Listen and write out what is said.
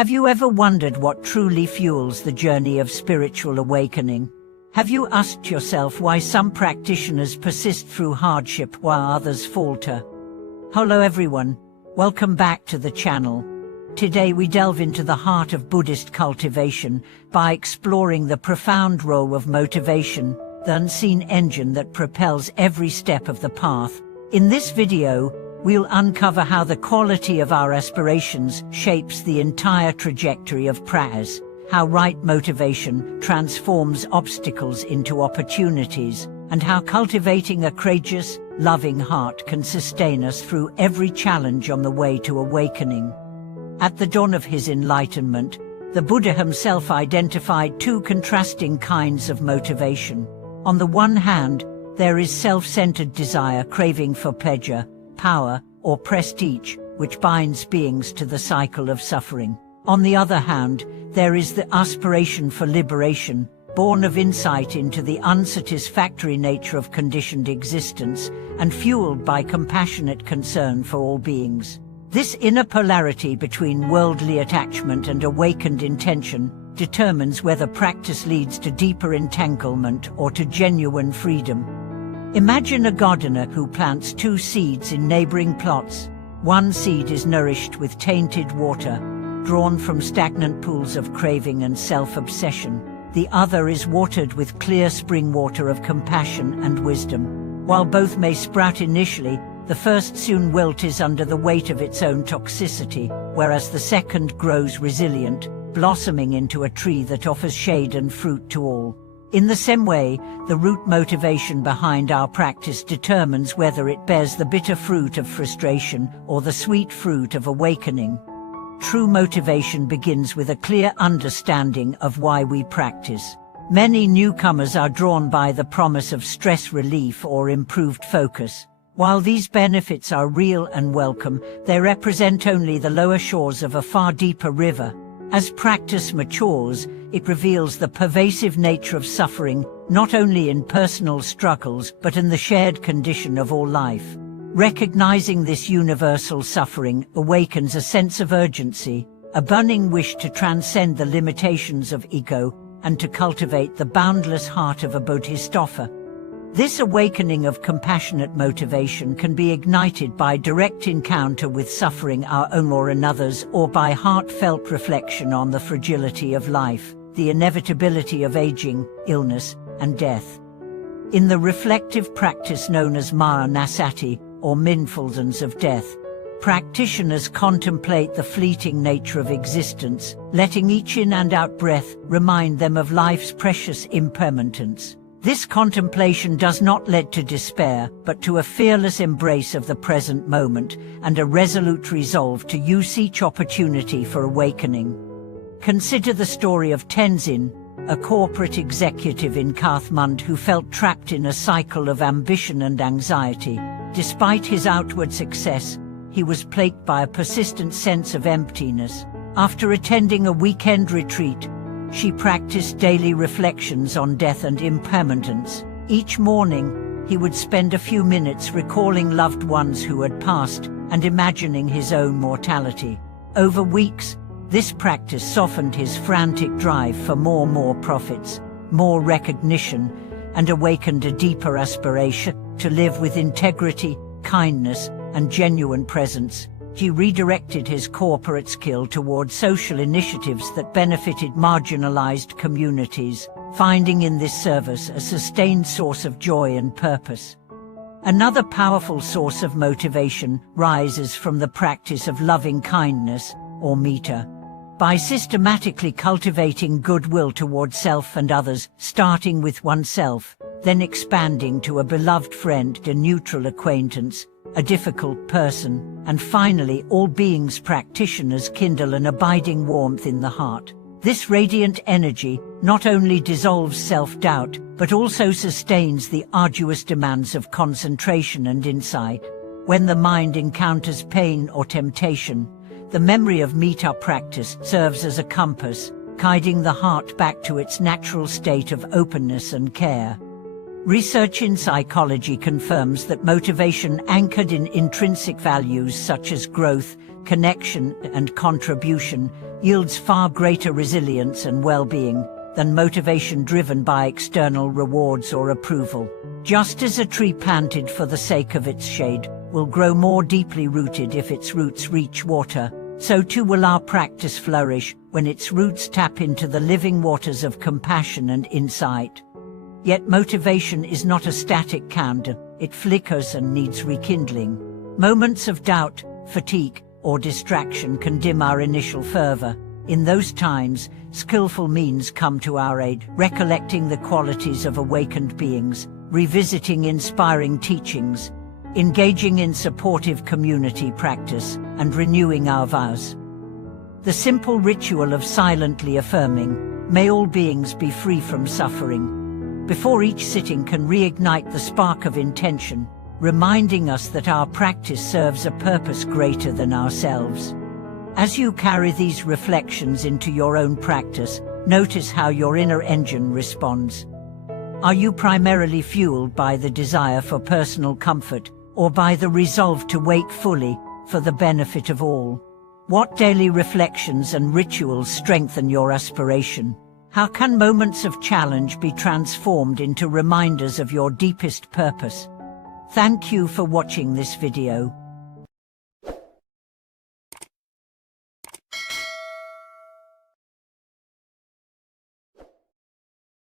Have you ever wondered what truly fuels the journey of spiritual awakening? Have you asked yourself why some practitioners persist through hardship while others falter? Hello everyone, welcome back to the channel. Today we delve into the heart of Buddhist cultivation by exploring the profound role of motivation, the unseen engine that propels every step of the path. In this video, we'll uncover how the quality of our aspirations shapes the entire trajectory of practice, how right motivation transforms obstacles into opportunities, and how cultivating a courageous, loving heart can sustain us through every challenge on the way to awakening. At the dawn of his enlightenment, the Buddha himself identified two contrasting kinds of motivation. On the one hand, there is self-centered desire, craving for pleasure, power, or prestige, which binds beings to the cycle of suffering. On the other hand, there is the aspiration for liberation, born of insight into the unsatisfactory nature of conditioned existence, and fueled by compassionate concern for all beings. This inner polarity between worldly attachment and awakened intention determines whether practice leads to deeper entanglement or to genuine freedom. Imagine a gardener who plants two seeds in neighboring plots. One seed is nourished with tainted water, drawn from stagnant pools of craving and self-obsession. The other is watered with clear spring water of compassion and wisdom. While both may sprout initially, the first soon wilts under the weight of its own toxicity, whereas the second grows resilient, blossoming into a tree that offers shade and fruit to all. In the same way, the root motivation behind our practice determines whether it bears the bitter fruit of frustration or the sweet fruit of awakening. True motivation begins with a clear understanding of why we practice. Many newcomers are drawn by the promise of stress relief or improved focus. While these benefits are real and welcome, they represent only the lower shores of a far deeper river. As practice matures, it reveals the pervasive nature of suffering, not only in personal struggles but in the shared condition of all life. Recognizing this universal suffering awakens a sense of urgency, a burning wish to transcend the limitations of ego and to cultivate the boundless heart of a Bodhisattva. This awakening of compassionate motivation can be ignited by direct encounter with suffering, our own or another's, or by heartfelt reflection on the fragility of life, the inevitability of aging, illness, and death. In the reflective practice known as Mahanasati, or mindfulness of death, practitioners contemplate the fleeting nature of existence, letting each in and out breath remind them of life's precious impermanence. This contemplation does not lead to despair, but to a fearless embrace of the present moment and a resolute resolve to use each opportunity for awakening. Consider the story of Tenzin, a corporate executive in Kathmandu who felt trapped in a cycle of ambition and anxiety. Despite his outward success, he was plagued by a persistent sense of emptiness. After attending a weekend retreat, she practiced daily reflections on death and impermanence. Each morning, he would spend a few minutes recalling loved ones who had passed and imagining his own mortality. Over weeks, this practice softened his frantic drive for more profits, more recognition, and awakened a deeper aspiration to live with integrity, kindness, and genuine presence. He redirected his corporate skill toward social initiatives that benefited marginalized communities, finding in this service a sustained source of joy and purpose. Another powerful source of motivation rises from the practice of loving kindness, or metta. By systematically cultivating goodwill toward self and others, starting with oneself, then expanding to a beloved friend, a neutral acquaintance, a difficult person, and finally all beings, practitioners kindle an abiding warmth in the heart. This radiant energy not only dissolves self-doubt, but also sustains the arduous demands of concentration and insight. When the mind encounters pain or temptation, the memory of metta practice serves as a compass, guiding the heart back to its natural state of openness and care. Research in psychology confirms that motivation anchored in intrinsic values such as growth, connection, and contribution yields far greater resilience and well-being than motivation driven by external rewards or approval. Just as a tree planted for the sake of its shade will grow more deeply rooted if its roots reach water, so too will our practice flourish when its roots tap into the living waters of compassion and insight. Yet motivation is not a static candle, it flickers and needs rekindling. Moments of doubt, fatigue, or distraction can dim our initial fervor. In those times, skillful means come to our aid, recollecting the qualities of awakened beings, revisiting inspiring teachings, engaging in supportive community practice, and renewing our vows. The simple ritual of silently affirming, "May all beings be free from suffering," before each sitting can reignite the spark of intention, reminding us that our practice serves a purpose greater than ourselves. As you carry these reflections into your own practice, notice how your inner engine responds. Are you primarily fueled by the desire for personal comfort, or by the resolve to wait fully for the benefit of all? What daily reflections and rituals strengthen your aspiration? How can moments of challenge be transformed into reminders of your deepest purpose? Thank you for watching this video.